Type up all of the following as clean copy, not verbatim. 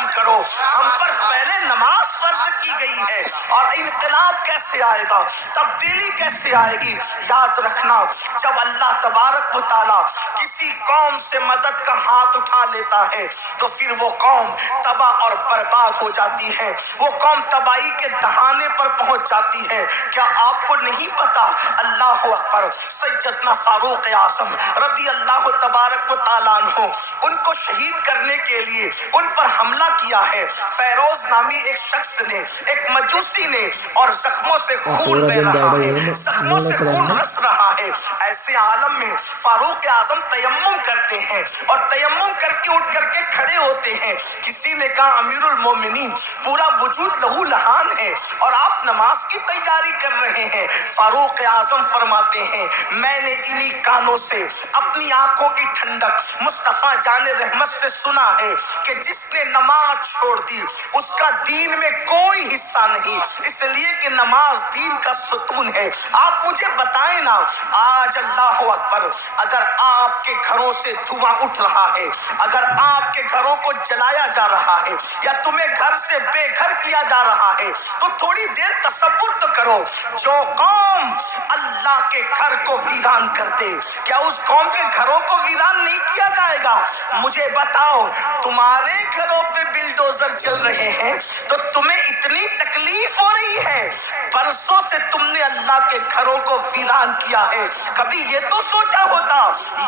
کام کرو. ہم پر پہلے نماز فرض کی گئی ہے اور انقلاب کیسے آئے گا, تبدیلی کیسے آئے گی. یاد رکھنا, جب اللہ تبارک و تعالیٰ کسی قوم سے مدد کا ہاتھ اٹھا لیتا ہے تو پھر وہ قوم تباہ اور برباد ہو جاتی ہے, وہ قوم تباہی کے دہانے پر پہنچ جاتی ہے. کیا آپ کو نہیں پتا؟ اللہ اکبر, سیدنا فاروق اعظم رضی اللہ تبارک و تعالیٰ عنہ, ان کو شہید کرنے کے لیے ان پر حملہ کیا ہے فیروز نامی ایک شخص نے, ایک مجوسی نے, اور زخموں سے خون بہ رہا ہے, زخموں سے خون رس رہا ہے. ایسے عالم میں فاروق اعظم تیمم کرتے ہیں اور تیمم کر کے اٹھ کر کے کھڑے ہوتے ہیں. کسی نے کہا امیر المومنین پورا وجود لہو لہان ہے اور آپ نماز کی تیاری کر رہے ہیں. فاروق اعظم فرماتے ہیں میں نے انہی کانوں سے اپنی آنکھوں کی ٹھنڈک مصطفیٰ جان رحمت سے سنا ہے کہ جس نے نماز چھوڑ دی اس کا دین میں کوئی حصہ نہیں, اس لیے کہ نماز دین کا ستون ہے. آپ مجھے بتائیں نا, آج اللہ اکبر اگر آپ کے گھروں سے دھواں اٹھ رہا ہے, اگر آپ کے گھروں کو جلایا جا رہا ہے یا تمہیں گھر سے بے گھر کیا جا رہا ہے, تو تھوڑی دیر تصور تو کرو, جو قوم اللہ کے گھر کو ویران کر دے کیا اس قوم کے گھروں کو ویران نہیں کیا جائے گا؟ مجھے بتاؤ, تمہارے گھروں پہ بلڈوزر چل رہے ہیں تو تمہیں اتنی تکلیف ہو رہی ہے, برسوں سے تم نے اللہ کے گھروں کو ویران کیا ہے. کبھی یہ تو سوچا ہوتا؟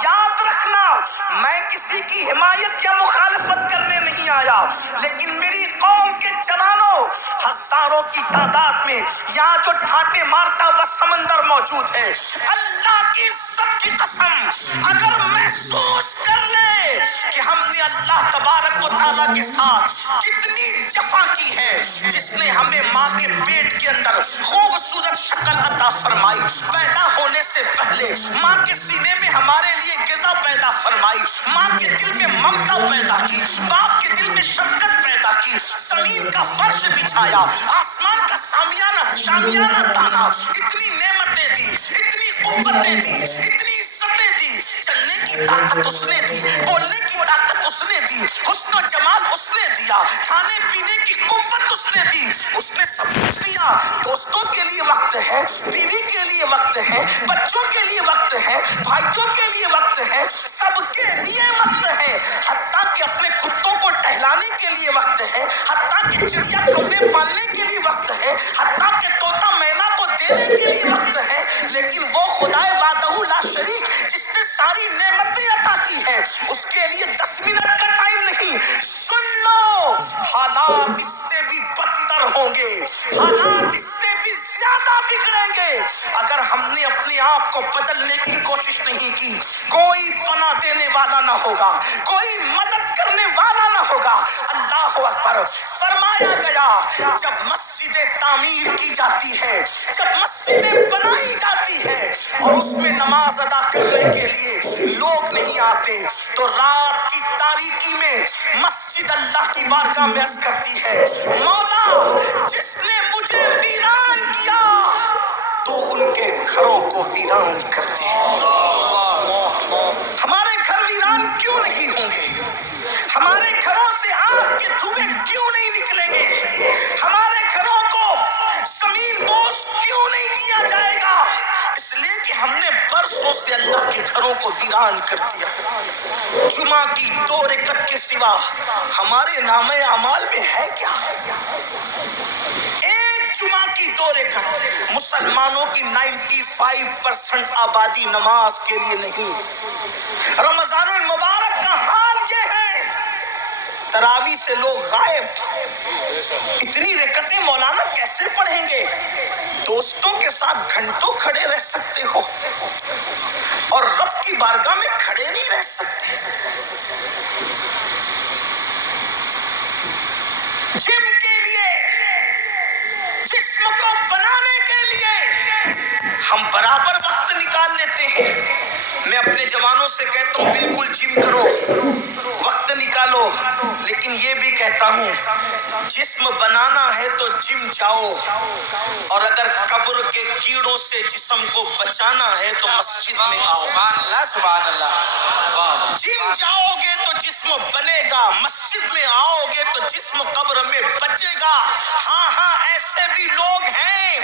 یاد رکھنا, میں کسی کی حمایت یا مخالفت کرنے نہیں آیا, لیکن میری قوم کے جوانوں ہزاروں کی تعداد میں یہاں جو ٹھاٹے مارتا ہوا سمندر موجود ہے, اللہ کی عزت کی قسم اگر محسوس کر لے کہ ہم نے اللہ تبارک و تعالیٰ کے ساتھ کتنی جفا کی ہے, جس نے ہمیں ماں کے پیٹ کے اندر خوبصورت شکل عطا فرمائی, پیدا ہونے سے پہلے ماں کے سینے میں ہمارے لیے غذا پیدا فرمائی, ماں کے دل میں ممتا پیدا کی, باپ کے دل میں شفقت پیدا کی, زمین کا فرش بچھایا, آسمان کا شامیانہ تانا, اتنی نعمتیں دی, اتنی قوتیں دی, اتنی عزتیں دی, چلنے کی طاقت اس نے دی, بولنے کی طاقت اس نے دی, حسن و جمال اس نے دیا, کھانے پینے کی قوت اس نے دی, اس نے سب کچھ دیا. دوستوں کے لیے وقت ہے, بیوی کے لیے وقت ہے, بچوں کے لیے وقت ہے, بھائیوں کے لیے وقت ہے, سب کے لیے وقت ہے, حتیٰ کہ اپنے کتوں کو ٹہلانے کے لیے وقت ہے, حتیٰ کہ چڑیا کوے پالنے کے لیے وقت ہے, حتیٰ کہ طوطا مینا کو دینے کے لیے وقت ہے. لیکن وہ خدائے وحدہ لا شریک جس نے ساری نعمتیں عطا کی ہے, اس کے لیے 10 منٹ کا ٹائم نہیں. سن لو, حالات اس سے بھی بدتر ہوں گے, حالات اس سے بھی زیادہ بگڑیں گے اگر ہم نے اپنے آپ کو بدلنے کی کوشش نہیں کی. کوئی پناہ دینے والا نہ ہوگا, کوئی مدد کرنے والا نہ ہوگا. اللہ اکبر, فرمایا گیا جب مسجدیں تعمیر کی جاتی ہے, جب مسجدیں بنائی جاتی ہے اور اس میں نماز ادا کرنے کے لیے لوگ نہیں آتے, تو رات کی تاریکی میں مسجد اللہ کی بارگاہ میں عرض کرتی ہے مولا جس نے مجھے ویران کیا تو ان کے گھروں کو ویران کر دے. ہمارے گھر ویران کیوں نہیں ہوں گے؟ ہمارے گھروں سے آگ کے دھوئیں کیوں نہیں نکلیں گے؟ ہمارے گھروں کو زمین بوس کیوں نہیں کیا جائے گا؟ اس لیے کہ ہم نے برسوں سے اللہ کے گھروں کو ویران کر دیا. جمعہ کی 2 رکعت کے سوا ہمارے نامہ اعمال میں ہے کیا؟ ایک جمعہ کی 2 رکعت. مسلمانوں کی 95% آبادی نماز کے لیے نہیں. رمضان المبارک کا حال یہ ہے, تراویح سے لوگ غائب. اتنی رکعتیں مولانا کیسے پڑھیں گے؟ دوستوں کے ساتھ گھنٹوں کھڑے رہ سکتے ہو اور رب کی بارگاہ میں کھڑے نہیں رہ سکتے. جم کے لیے, جسم کو بنانے کے لیے ہم برابر وقت نکال لیتے ہیں. میں اپنے جوانوں سے کہتا ہوں بالکل جم کرو, وقت نکال لگا لو، لیکن یہ بھی کہتا ہوں جسم بنانا ہے تو جم جاؤ، اور اگر قبر کے کیڑوں سے جسم کو بچانا ہے تو مسجد میں آؤ۔ سبحان اللہ، سبحان اللہ، واہ، جم جاؤ گے تو جسم بنے گا، مسجد میں آؤ گے تو جسم قبر میں بچے گا۔ ہاں ہاں، ایسے بھی لوگ ہیں،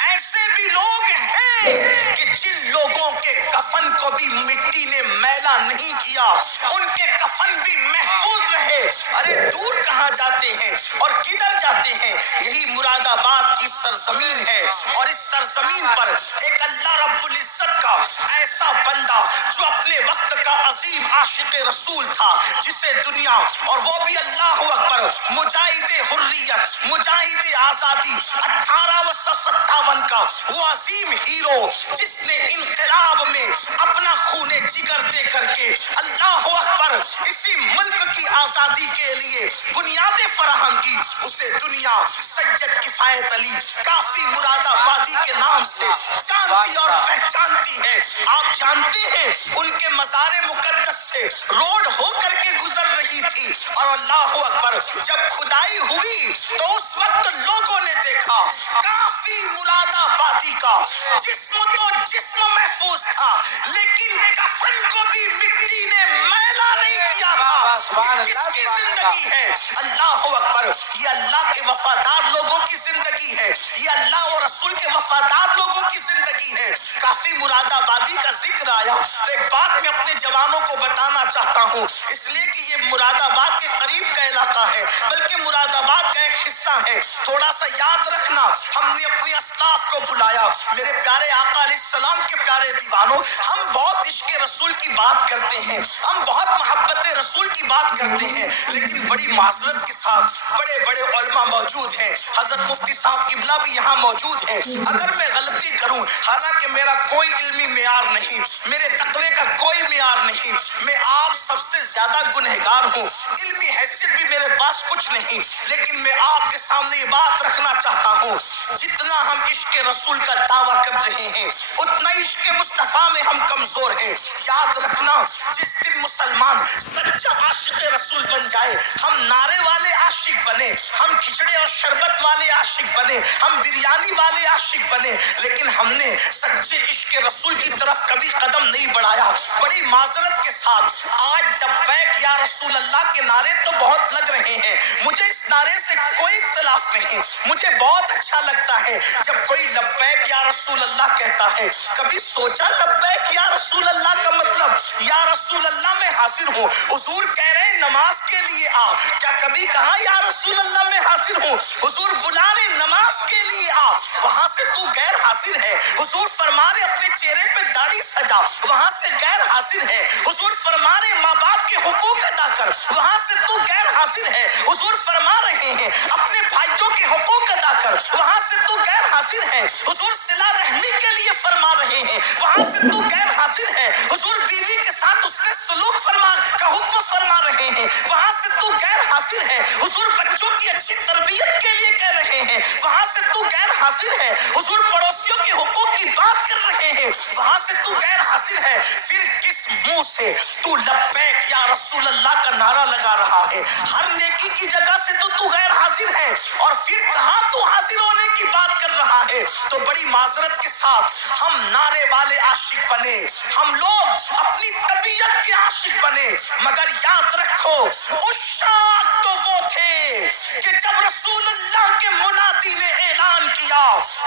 ایسے بھی لوگ ہیں کہ جن لوگوں کے کفن کو بھی مٹی نے میلا نہیں کیا، ان کے کفن بھی محفوظ رہے۔ ارے دور کہاں جاتے ہیں اور کدھر جاتے ہیں؟ یہی مراد آباد کی سرزمین ہے، اور اس سرزمین پر ایک اللہ رب العزت کا ایسا بندہ جو اپنے وقت کا عظیم عاشق رسول تھا، جسے دنیا، اور وہ بھی اللہ اکبر، مجاہد حریت، مجاہد آزادی 1857 کا وہ عظیم ہیرو جس نے انقلاب میں اپنا خون جگر دے کر کے اللہ اکبر اسی ملک کی آزادی کے لیے بنیادیں فراہم کی، اسے دنیا سید کفایت علی کافی مراد آبادی کے نام سے جانتی اور پہچانتی ہے۔ آپ جانتے ہیں ان کے مزار مقدس سے روڈ ہو کر کے گزر رہی تھی، اور اللہ اکبر جب کھدائی ہوئی تو اس وقت لوگوں نے دیکھا کافی مراد آبادی کا جسم تو جسم محفوظ تھا، لیکن کفن کو بھی مٹی نے میلا نہیں کیا تھا۔ سبحان اللہ، کس کی سبحان اللہ، زندگی ہے؟ اللہ اکبر، یہ اللہ کے وفادار لوگوں کی زندگی ہے، یہ اللہ اور رسول کے وفادار لوگوں کی زندگی ہے۔ کافی مراد آبادی کا ذکر آیا تو ایک بات میں اپنے جوانوں کو بتانا چاہتا ہوں، اس لیے کہ یہ مراد آباد کے قریب کا علاقہ ہے، بلکہ مراد آباد کا ایک حصہ ہے۔ تھوڑا سا یاد رکھنا، ہم نے اپنے اسلاف کو بلایا، میرے پیارے آقا علیہ السلام کے پیارے دیوانوں، ہم بہت عشق رسول کی بات کرتے ہیں، ہم بہت محبت رسول کی بات کرتے ہیں، لیکن بڑی معذرت کے ساتھ بڑے بڑے علماء موجود ہیں، حضرت مفتی صاحب قبلہ بھی یہاں موجود ہیں، اگر میں غلطی کروں، حالانکہ میرا کوئی علمی معیار نہیں، میرے تقوی کا کوئی معیار نہیں، میں آپ سب سے زیادہ گنہگار ہوں، علمی حیثیت بھی میرے پاس کچھ نہیں، لیکن میں آپ کے سامنے یہ بات رکھنا چاہتا ہوں، جتنا ہم عشق رسول کا دعویٰ کر رہے ہیں اتنا عشق مصطفیٰ میں ہم کمزور ہیں۔ یاد رکھنا، جس دن مسلمان سچا عاشق رسول بن جائے، ہم نعرے والے عاشق بنے، ہم کھچڑے اور شربت والے عاشق بنے، ہم بریانی والے عاشق بنے، لیکن ہم نے سچے عشق رسول کی طرف کبھی قدم نہیں بڑھایا۔ بڑی معذرت کے ساتھ آج لبیک یا رسول اللہ کے نعرے تو بہت لگ رہے ہیں، مجھے اس نعرے سے کوئی اختلاف نہیں، مجھے بہت اچھا لگتا ہے جب کوئی لبیک یا رسول اللہ کہتا ہے۔ کبھی سوچا لبیک یا رسول اللہ کا مطلب؟ یا رسول اللہ میں حاضر ہوں، حضور کہہ رہے ہیں نماز کے لیے آ، کیا کبھی کہا یا رسول اللہ میں حاضر ہوں؟ حضور بلا رہے نماز کے لیے آ، وہاں سے تو غیر حاضر ہے۔ حضور فرما رہے اپنے چہرے پہ داڑھی سجا، وہاں سے غیر حاضر ہے۔ حضور فرما رہے ماں باپ کے حقوق ادا کر، وہاں سے تو غیر حاضر ہے۔ حضور فرما رہے ہیں اپنے بھائیوں کے حقوق ادا کر، وہاں سے تو غیر حاضر ہے۔ حضور صلہ رحمی کے لیے فرما رہے ہیں، وہاں سے تو غیر حاضر ہے۔ حضور بیوی کے ساتھ اس نے سلوک فرما کا حکم فرما رہے ہیں، وہاں سے تو غیر حاضر ہے۔ حضور بچوں کی اچھی تربیت کے لیے کہہ رہے ہیں، وہاں سے تو غیر حاضر ہے۔ حضور پڑوسیوں کے حقوق کی بات کر رہے ہیں، وہاں سے تو غیر حاضر ہے۔ پھر کس منہ سے تو لبیک یا رسول اللہ کا نعرہ لگا رہا ہے؟ ہر نیکی کی جگہ سے تو غیر حاضر ہے، اور پھر کہاں تو حاضر ہونے کی بات کر رہا ہے؟ تو بڑی معذرت کے ساتھ ہم نعرے والے عاشق بنے، ہم لوگ اپنی طبیعت کے عاشق بنے، مگر یاد رکھو عشاق تو وہ تھے کہ جب رسول اللہ کے منادی نے اعلان کیا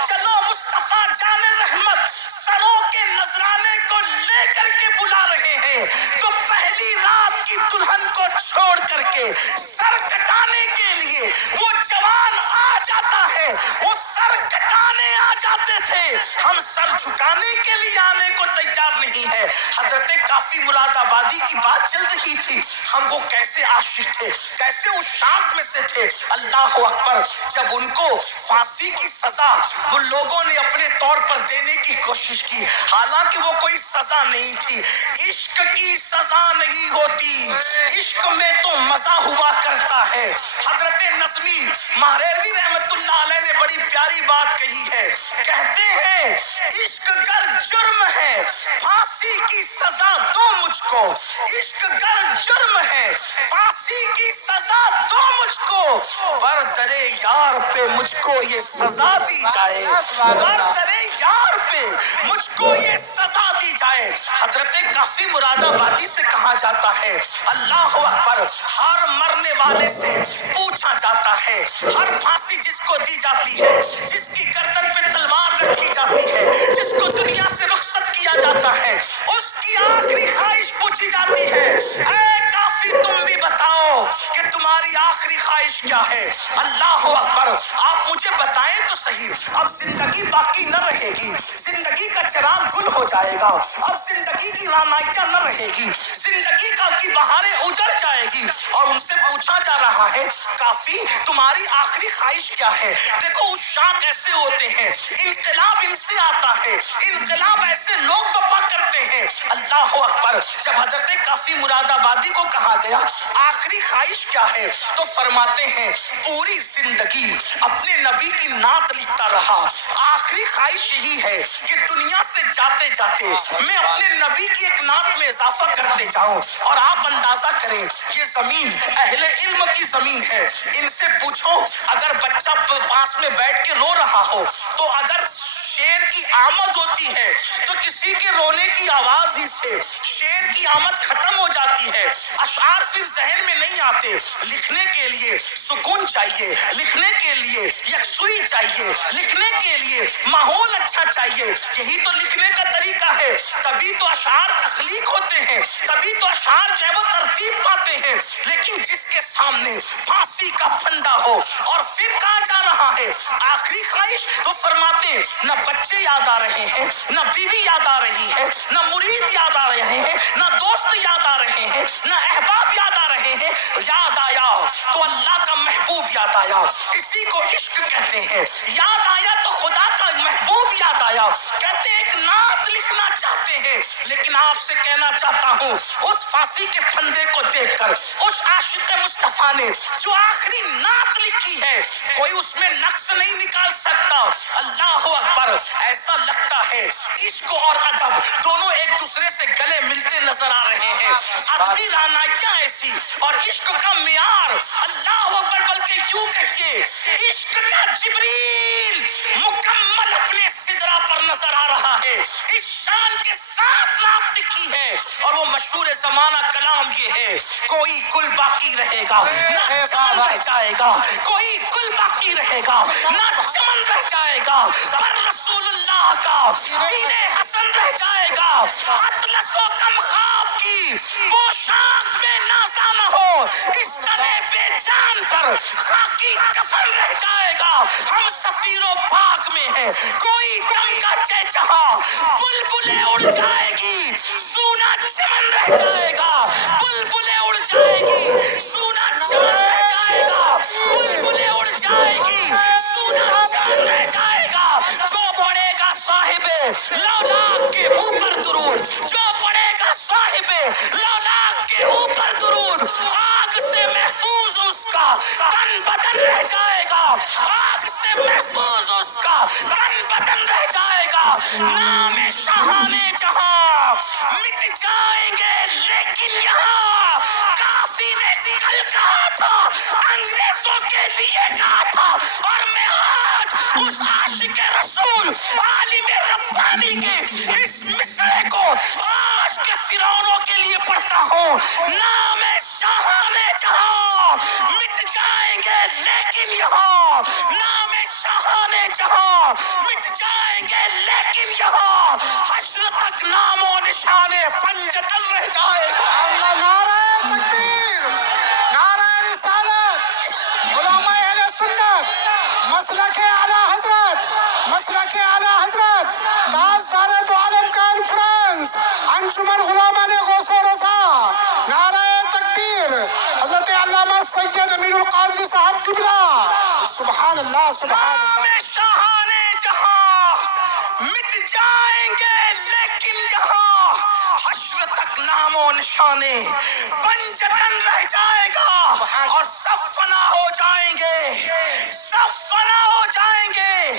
چلو مصطفیٰ جان رحمت سروں کے نذرانے کو لے کر کے بلا رہے ہیں، تو پہلی رات کی دلہن کو چھوڑ کر کے سر کٹانے کے لیے وہ جوان آ جاتا ہے، وہ سر کٹانے آ جاتے تھے، ہم سر جھکانے کے لیے آنے کو تیار نہیں ہے۔ حضرت کافی مراد آبادی کی بات چل رہی تھی، ہم وہ کیسے عاشق تھے، کیسے عشاق میں سے تھے، اللہ اکبر، جب ان کو پھانسی کی سزا وہ لوگوں نے اپنے طور پر دینے کی کوشش کی، حالانکہ وہ کوئی سزا نہیں تھی، عشق کی سزا نہیں ہوتی، عشق میں تو مزہ ہوا کرتا ہے۔ حضرت نظمی مہریروی رحمت اللہ علیہ نے بڑی پیاری بات کہی جاتی ہے. کہتے ہیں عشق گر جرم ہے پھانسی کی سزا دو مجھ کو, عشق گر جرم ہے پھانسی کی سزا دو مجھ کو, پر درے یار پہ مجھ کو یہ سزا دی جائے, پر درے یار پہ مجھ کو یہ سزا دی جائے. حضرت کافی مراد آبادی سے کہا جاتا ہے اللہ اکبر, ہر مرنے والے سے پوچھا جاتا ہے, ہر پھانسی جس کو دی جاتی ہے, جس کی گردن پہ تلوار رکھی جاتی ہے, جس کو دنیا سے رخصت کیا جاتا ہے, اس کی آخری خواہش پوچھی جاتی ہے, اے کافی تم بھی بتاؤ کہ تمہاری آخری خواہش کیا ہے. اللہ اکبر, آپ مجھے بتائیں تو صحیح, اب زندگی باقی نہ رہے گی, زندگی کا چراغ گل ہو جائے گا, اب زندگی کی رانائیاں نہ رہے گی, زندگی کی بہاریں اجڑ جائے گی, اور ان سے پوچھا جا رہا ہے کافی تمہاری آخری خواہش کیا ہے. دیکھو عشاق ایسے ہوتے ہیں, انقلاب ان سے آتا ہے, انقلاب ایسے لوگ بپا کرتے ہیں. اللہ اکبر, جب حضرت کافی مراد آبادی کو کہا گیا آخری خواہش کیا ہے تو فرماتے ہیں پوری زندگی اپنے نبی کی نعت لکھتا رہا, آخری خواہش یہی ہے کہ دنیا سے جاتے جاتے میں اپنے نبی کی ایک نعت میں اضافہ کرتے جاؤں. اور آپ اندازہ کریں یہ زمین اہل علم کی زمین ہے, ان سے پوچھو اگر بچہ پاس میں بیٹھ کے رو رہا ہو تو اگر شیر کی آمد ہوتی ہے تو کسی کے رونے کی آواز ہی سے شیر کی آمد ختم ہو جاتی ہے, اشعار پھر ذہن میں نہیں آتے. لکھنے کے لیے سکون چاہیے, لکھنے کے لیے یکسوئی چاہیے, لکھنے کے لیے ماحول اچھا چاہیے, یہی تو لکھنے کا طریقہ ہے, تبھی تو اشعار تخلیق ہوتے ہیں, تبھی تو اشعار جو ہے وہ ترتیب پاتے ہیں. لیکن جس کے سامنے پھانسی کا پھندا ہو اور پھر کہا جا رہا ہے آخری خواہش, تو فرماتے ہیں نہ بچے یاد آ رہے ہیں, نہ بیوی یاد آ رہی ہے, نہ مرید یاد آ رہے ہیں, نہ دوست یاد آ رہے ہیں, نہ احباب یاد آ رہے ہیں, یاد آیا تو اللہ کا محبوب یاد آیا, اسی کو عشق کہتے ہیں. یاد آیا تو خدا کا محبوب یاد آیا. کہتے ہیں ایک نعت لکھنا چاہتے ہیں, لیکن آپ سے کہنا چاہتا ہوں اس پھانسی کے پھندے کو دیکھ کر اس عاشق مصطفیٰ نے جو آخری نعت لکھی ہے کوئی اس میں نقص نہیں نکال سکتا. اللہ اکبر, ایسا لگتا ہے عشق اور ادب دونوں ایک دوسرے سے گلے ملتے نظر آ رہے ہیں. ادبی رانائیاں ایسی اور عشق کا معیار, اللہ اکبر, بلکہ یوں کہیے عشق کا جبریل مکمل اپنے سدرا پر نظر آ رہا ہے. اس شان کے ساتھ نعت لکھی ہے اور وہ مشہور زمانہ کلام یہ ہے کوئی گل باقی رہے گا نہ چمن رہ جائے گا, کوئی گل باقی رہے گا نہ چمن رہ جائے گا, پر رسول اللہ کا دین حسن رہ جائے گا. اطلس و کم خواب کی پوشاک بے نازا نہ ہو, اس تلے بے جان پر خاکی کفن رہ جائے گا. ہم سفیر و پاک میں ہیں, کوئی دم کا چہچہا بلبلیں اڑ جائے گی, سونا چمن رہ جائے گا, بلبلیں اڑ جائے گی, سونا چمن رہ جائے گا, بلبلیں اڑ جائے گی, سونا چمن رہ جائے گا. جو پڑے گا صاحب لولاک کے اوپر درود, جو پڑے گا صاحب لولاک کے اوپر درود, آگ سے محفوظ اس کا تن بدن رہ جائے گا, آگ سے محفوظ اس کا تن بدن رہ جائے گا. نام شاہان جہاں مٹ جائیں گے لیکن یہاں کافی نے کل کہا تھا انگریزوں کے لیے کہا تھا, اور میں آج اس عاشق رسول عالم ربانی کے اس مصرے کو آج کے فرعونوں کے لیے پڑھتا ہوں. نام شاہان جہاں مٹ جائیں گے لیکن یہاں, نام شاہان جہاں مٹ جائیں گے لیکن یہاں حشر تک نام و نشان پنجتن رہ جائے گا. اللہ, نعرہ تکبیر, نعرہ رسالت, علماء اہل سنت, مسلک اعلی حضرت, مسلک اعلی حضرت, تاجدار دو عالم کانفرنس, انجمن غلامان غوث و رضا, نعرہ تکبیر, حضرت علامہ سید امین القادری صاحب قبلہ. سبحان اللہ, سبحان اللہ. نام شاہان جہاں مٹ جائیں گے لیکن یہاں حشر تک نام و نشانے پنجتن رہ جائے گا, اور سب فنا ہو جائیں گے, سب فنا ہو جائیں گے.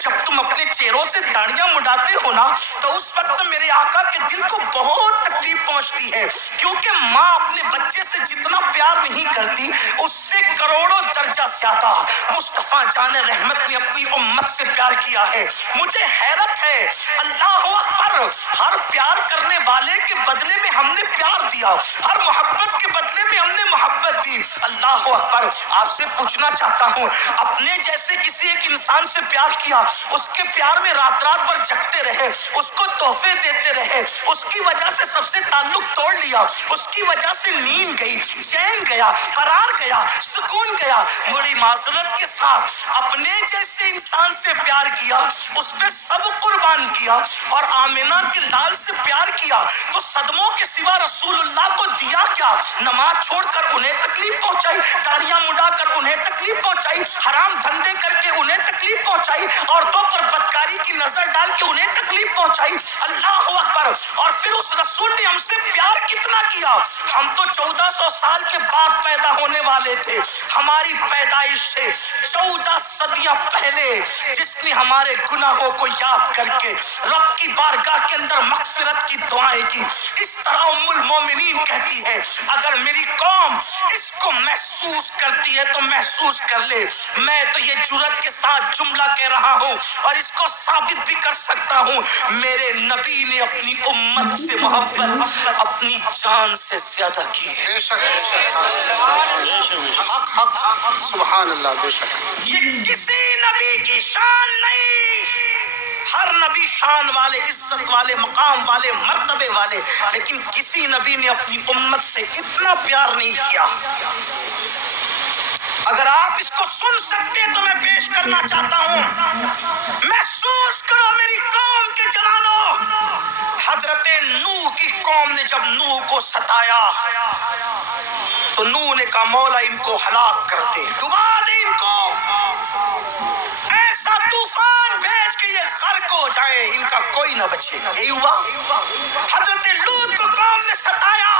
جب تم اپنے چہروں سے داڑیاں مڈاتے ہو نا, تو اس وقت میرے آقا کے دل کو بہت تکلیف پہنچتی ہے, کیونکہ ماں اپنے بچے سے جتنا پیار نہیں کرتی اس سے کروڑوں درجہ زیادہ مصطفیٰ جان رحمت نے اپنی امت سے پیار کیا ہے. مجھے حیرت ہے, اللہ اکبر, ہر پیار کرنے والے کے بدلے میں ہم نے پیار دیا, ہر محبت کے بدلے میں ہم نے محبت دی. اللہ اکبر. آپ سے پوچھنا چاہتا ہوں, اپنے جیسے کسی ایک انسان سے پیار کیا, اس کے پیار میں رات رات بھر جگتے رہے, اس کو تحفے دیتے رہے, اس کی وجہ سے سب سے تعلق توڑ لیا, اس کی وجہ سے نیند گئی, چین گیا, قرار گیا, سکون گیا, بڑی معذرت کے ساتھ اپنے جیسے انسان سے پیار کیا, اس پہ سب قربان کیا, اور آمینہ کے لال سے پیار کیا, تو صدموں کے سوا رسول اللہ کو دیا کیا؟ نماز چھوڑ کر انہیں تکلیف پہنچائی, داڑیاں مڈا کر انہیں تکلیف پہنچائی, حرام دھندے کر کے انہیں تکلیف پہنچائی, عورتوں پر بدکاری کی نظر ڈال کے انہیں تکلیف پہنچائی. اللہ اکبر. اور پھر اس رسول نے ہم سے پیار کتنا کیا. ہم تو 1400 سال کے بعد پیدا ہونے والے تھے, ہماری پیدائش سے 14 صدیاں پہلے جس نے ہمارے گناہوں کو یاد کر کے رب کی بارگاہ کے اندر مغفرت کی دعائیں کی. اس طرح ام المومنین کہتی ہے, اگر میری قوم اس کو محسوس کرتی ہے تو محسوس کر لے. میں تو یہ جرأت کے ساتھ جملہ کہہ رہا ہوں اور اس کو ثابت بھی کر سکتا ہوں, میرے نبی نے اپنی امت سے محبت اپنی جان سے زیادہ کی ہے. بے شک حق حق. سبحان اللہ. بے شک یہ کسی نبی کی شان نہیں, ہر نبی شان والے, عزت والے, مقام والے, مرتبے والے, لیکن کسی نبی نے اپنی امت سے اتنا پیار نہیں کیا. اگر آپ اس کو سن سکتے تو میں پیش کرنا چاہتا ہوں, محسوس کرو میری قوم کے جوانوں, حضرت نوح کی قوم نے جب نوح کو ستایا تو نوح نے کہا مولا ان کو ہلاک کر دے, ڈبا دے ان کو, ایسا طوفان بھیج کے یہ غرق ہو جائے, ان کا کوئی نہ بچے. یہی ہوا. حضرت لوط کو قوم نے ستایا,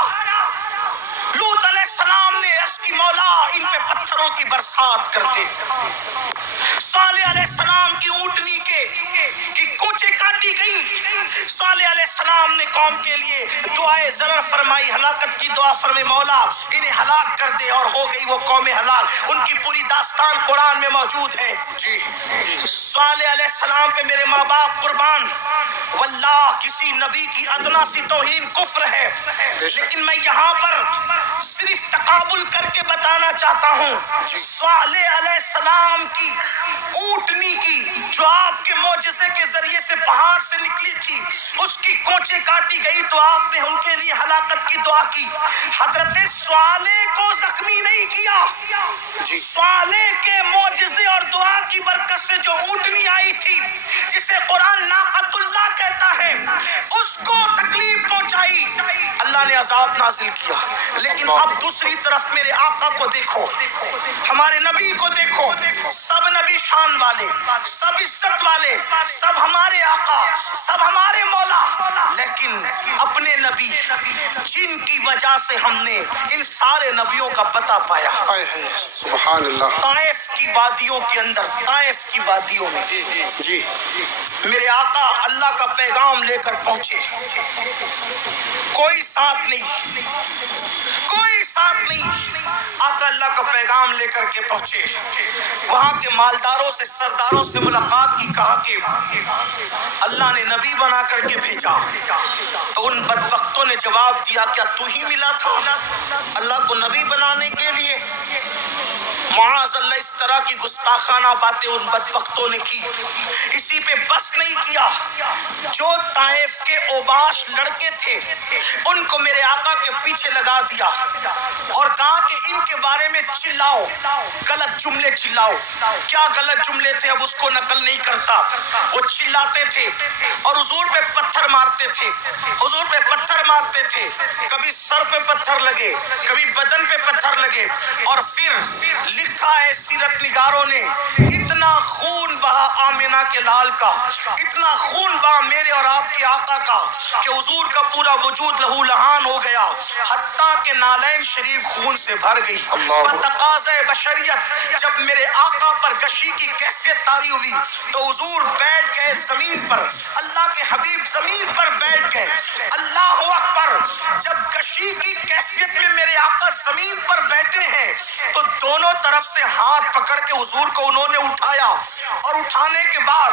لوط علیہ السلام نے عرض کی مولا ان پہ پتھروں کی برسات کر دے. صالح علیہ السلام کی اونٹنی کی کوچے کاٹی گئی, صالح علیہ السلام نے قوم کے لیے دعائے ضرر فرمائی, ہلاکت کی دعا فرمائی, مولا انہیں ہلاک کر دے, اور ہو گئی وہ قوم ہلاک. ان کی پوری داستان قرآن میں موجود ہے. صالح علیہ السلام پہ میرے ماں باپ قربان, واللہ کسی نبی کی ادنا سی توہین کفر ہے, لیکن میں یہاں پر صرف تقابل کر کے بتانا چاہتا ہوں. صالح علیہ السلام کی اونٹنی کی جو آپ کے معجزے کے ذریعے سے پہاڑ سے نکلی تھی, اس کی کوچے کاٹی گئی تو آپ نے ان کے لیے ہلاکت کی دعا کی. حضرت صالح کو زخمی نہیں کیا, صالح کے معجزے اور دعا کی برکت سے جو اونٹنی آئی تھی جسے قرآن ناقۃ اللہ کہتا ہے, اس کو تکلیف پہنچائی, اللہ نے عذاب نازل کیا. لیکن اب دوسری طرف میرے آقا کو دیکھو, ہمارے نبی کو دیکھو, سب نبی شان والے, سب عزت والے, سب ہمارے آقا, سب ہمارے مولا, لیکن اپنے نبی جن کی وجہ سے ہم نے ان سارے نبیوں کا پتہ پایا. سبحان اللہ. طائف کی وادیوں کے اندر, طائف کی وادیوں میں جی میرے آقا اللہ کا پیغام لے کر پہنچے, کوئی ساتھ نہیں, کوئی ساتھ نہیں, آقا اللہ کا پیغام لے کر کے پہنچے. وہاں کے مالداروں سے, سرداروں سے ملاقات کی, کہا کہ اللہ نے نبی بنا کر کے بھیجا. تو ان بدبختوں نے جواب دیا, کیا تو ہی ملا تھا اللہ کو نبی بنانے کے لیے؟ معاذ اللہ, اس طرح کی گستاخانہ باتیں ان بدبختوں نے کی. اسی پہ بس نہیں کیا, جو طائف کے اوباش لڑکے تھے ان کو میرے آقا کے پیچھے لگا دیا اور کہا کہ ان کے بارے میں چلاؤ, غلط جملے چلاؤ. کیا غلط جملے تھے اب اس کو نقل نہیں کرتا. وہ چلاتے تھے اور حضور پہ پتھر مارتے تھے, حضور پہ پتھر مارتے تھے, کبھی سر پہ پتھر لگے, کبھی بدن پہ پتھر لگے. اور پھر لکھا ہے سیرت نگاروں نے, اتنا خون بہا آمنہ کے لال کا، اتنا خون بہا میرے اور آپ کے آقا کا کہ حضور کا پورا وجود لہو لہان ہو گیا، حتیٰ کہ نالین شریف خون سے بھر گئی۔ بتقاضۂ بشریت جب میرے آقا پر غشی کی کیفیت طاری ہوئی تو حضور بیٹھ گئے زمین پر، اللہ کے حبیب زمین پر بیٹھ گئے۔ اللہ اکبر! جب غشی کی کیفیت میں میرے آقا زمین پر بیٹھے ہیں تو دونوں طرف سے ہاتھ پکڑ کے حضور کو انہوں نے اٹھایا، اور اٹھانے کے بعد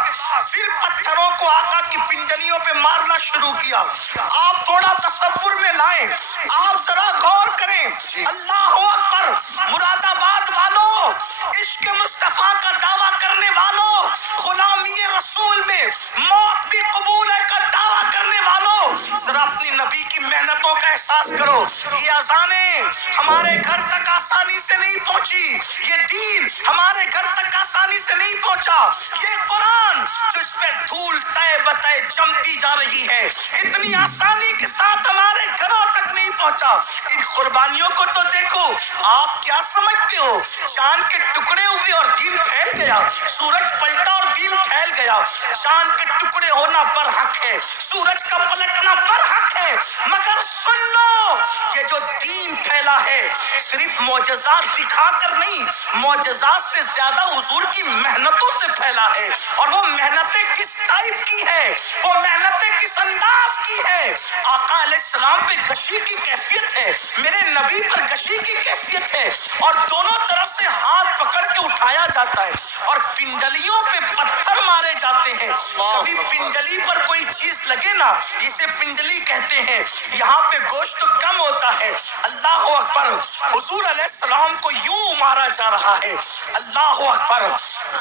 پھر پتھروں کو آقا کی پنڈلیوں پہ مارنا شروع کیا۔ آپ تھوڑا تصور میں لائیں، آپ ذرا غور کریں۔ اللہ اکبر! مراد آباد والوں، عشق مصطفیٰ کا دعویٰ کرنے والوں، غلامی رسول میں موت بھی قبول ہے کا دعویٰ کرنے والوں، ذرا اپنی نبی کی محنتوں کا احساس کرو۔ یہ اذانیں ہمارے گھر تک آسانی سے نہیں پہنچی، یہ دین ہمارے گھر تک آسانی سے نہیں پہنچا، یہ قرآن جو اس پہ دھول تہ بتہ جمتی جا رہی ہے اتنی آسانی کے ساتھ ہمارے گھروں تک نہیں پہنچا۔ ان قربانیوں کو تو دیکھو، آپ کیا سمجھتے ہو چاند کے ٹکڑے ہوئے اور دین پھیل گیا، سورج پلٹا اور دین پھیل گیا؟ چاند کے ٹکڑے ہونا برحق ہے، سورج کا پلٹنا برحق ہے، مگر سن لو یہ جو دین پھیلا ہے صرف معجزات دکھا کر نہیں، معجزات سے زیادہ حضور کی محنتوں سے پھیلا ہے۔ اور وہ محنتیں کس ٹائپ کی ہے، وہ محنتیں کس انداز کی ہے؟ آقا علیہ السلام پہ غشی کی کیفیت ہے، میرے نبی پر غشی کی کیفیت ہے، اور دونوں طرف سے ہاتھ پکڑ کے اٹھایا جاتا ہے اور پنڈلیوں پہ پتھر مارے جاتے ہیں۔ کبھی پنڈلی پر کوئی چیز لگے نا، اسے پنڈلی کہتے ہیں، یہاں پہ گوشت تو کم ہوتا ہے۔ اللہ اکبر! حضور علیہ السلام کو یوں مارا جا رہا ہے۔ اللہ اکبر!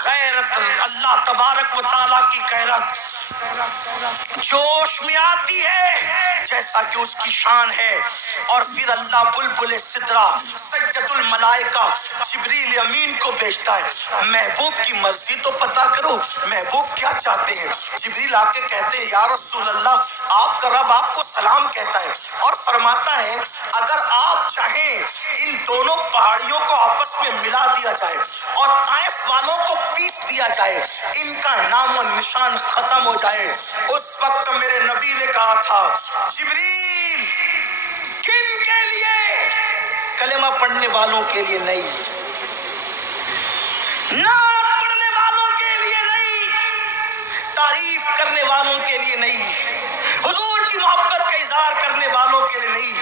غیرت اللہ تبارک و تعالیٰ کی غیرت جوش میں آتی ہے جیسا کہ اس کی شان ہے، اور پھر اللہ بلبل سدرا سید الملائکہ جبریل امین کو بھیجتا ہے، محبوب کی مرضی تو پتا کرو، محبوب کیا چاہتے ہیں؟ جبریل آ کے کہتے ہیں یا رسول اللہ آپ کا رب آپ کو سلام کہتا ہے، اور فرماتا ہے اگر آپ چاہیں ان دونوں پہاڑیوں کو آپس میں ملا دیا جائے اور طائف والوں کو پیس دیا جائے، ان کا نام و نشان ختم ہو جائے۔ اس وقت میرے نبی نے کہا تھا جبریل کن کے لیے؟ کلمہ پڑھنے والوں کے لیے نہیں، نعت پڑھنے والوں کے لیے نہیں، تعریف کرنے والوں کے لیے نہیں، حضور کی محبت کا اظہار کرنے والوں کے لیے نہیں،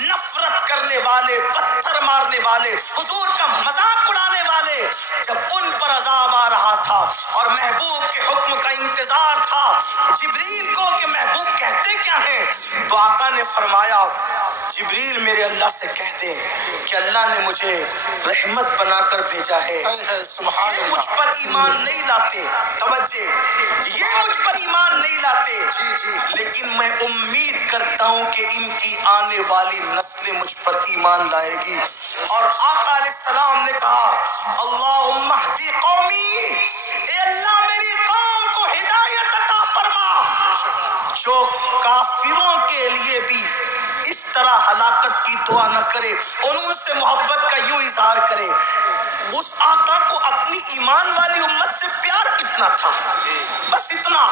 نفرت کرنے والے، پتھر مارنے والے، حضور کا مذاق اڑانے والے، جب ان پر عذاب آ رہا تھا اور محبوب کے حکم کا انتظار تھا جبریل کو کہ محبوب کہتے کیا ہیں، تو آقا نے فرمایا جبریل میرے اللہ سے کہہ دے کہ اللہ نے مجھے رحمت بنا کر بھیجا ہے، یہ مجھ پر ایمان نہیں لاتے، توجہ، یہ مجھ پر ایمان نہیں لاتے، لیکن میں امید کرتا ہوں کہ ان کی آنے والی نسلیں مجھ پر ایمان لائے گی۔ اور آقا علیہ السلام نے کہا اللہم اہدی قومی، اے اللہ میری قوم کو ہدایت عطا فرما، جو کافروں کے لیے بھی اس طرح ہلاکت کی دعا نہ کرے، ان سے محبت کا یوں اظہار کرے۔ اس آقا کو اپنی ایمان والی امت سے پیار کتنا تھا، بس اتنا۔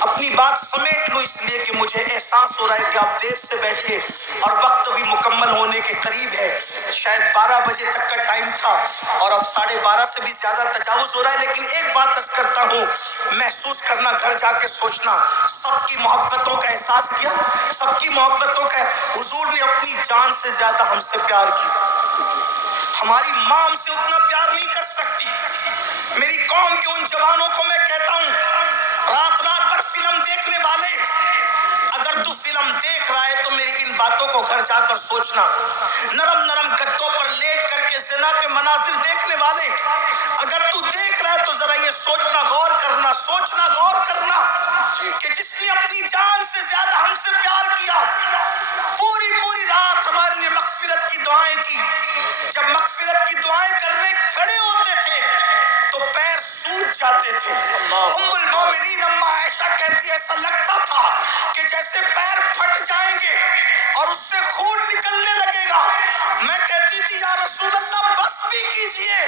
اپنی بات سمیٹ لوں اس لیے کہ مجھے احساس ہو رہا ہے کہ آپ دیر سے بیٹھے اور وقت بھی مکمل ہونے کے قریب ہے، شاید 12 بجے تک کا ٹائم تھا اور اب 12:30 سے بھی زیادہ تجاوز ہو رہا ہے، لیکن ایک بات عرض کرتا ہوں، محسوس کرنا، گھر جا کے سوچنا، سب کی محبتوں کا احساس کیا، سب کی محبتوں کا۔ حضور نے اپنی جان سے زیادہ ہم سے پیار کیا، ہماری ماں ہم سے اتنا پیار نہیں کر سکتی۔ میری قوم کے ان جوانوں کو میں کہتا ہوں، رات بھر فلم دیکھنے والے، اگر تو فلم دیکھ رہا ہے تو میری ان باتوں کو گھر جا کر سوچنا۔ نرم گدوں پر لیٹ کر کے زنا کے مناظر دیکھنے والے، اگر تو دیکھ رہا ہے تو ذرا یہ سوچنا، غور کرنا، سوچنا، غور کرنا کہ جس نے اپنی جان سے زیادہ ہم سے پیار کیا، پوری رات ہمارے لیے مغفرت کی دعائیں کی، جب مغفرت کی دعائیں کرنے کھڑے ہوتے تھے تو پیر سوج جاتے تھے. ام المومنین اما عائشہ کہتی ہے ایسا لگتا تھا کہ جیسے پیر پھٹ جائیں گے اور اس سے خون نکلنے لگے گا. میں کہتی تھی یا رسول اللہ بس بھی کیجئے,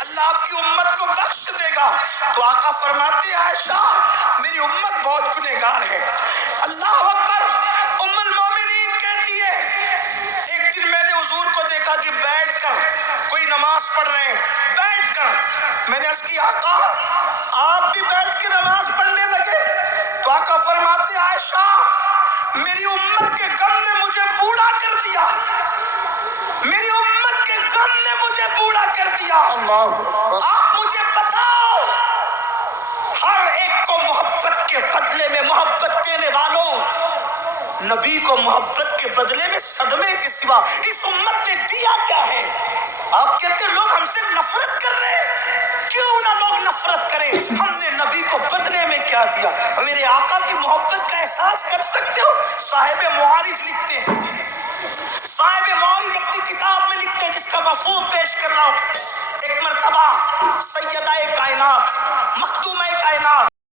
اللہ آپ کی امت کو بخش دے گا. تو آقا فرماتے ہیں عائشہ میری امت بہت گنہگار ہے. اللہ اکبر. ام المومنین کہتی ہے ایک دن میں نے حضور کو دیکھا کہ بیٹھ کر کوئی نماز پڑھ رہے ہیں, بیٹھ کر. میں نے عرض کی آقا آپ بھی بیٹھ کے نماز پڑھنے لگے؟ تو آقا فرماتے عائشہ میری امت کے غم نے مجھے بوڑھا کر دیا, میری امت کے غم نے مجھے بوڑھا کر دیا. آپ مجھے بتاؤ ہر ایک کو محبت کے بدلے میں محبت دینے والوں, نبی کو محبت کے بدلے میں صدمے کے سوا اس امت نے دیا کیا ہے؟ آپ کہتے ہیں لوگ ہم سے نفرت کر رہے ہیں, کیوں نہ لوگ نفرت کریں, ہم نے نبی کو بدلے میں کیا دیا. میرے آقا کی محبت کا احساس کر سکتے ہو؟ صاحب معارج لکھتے ہیں, صاحب معارج اپنی کتاب میں لکھتے ہیں جس کا مفہوم پیش کر رہا ہوں. ایک مرتبہ سیدہ کائنات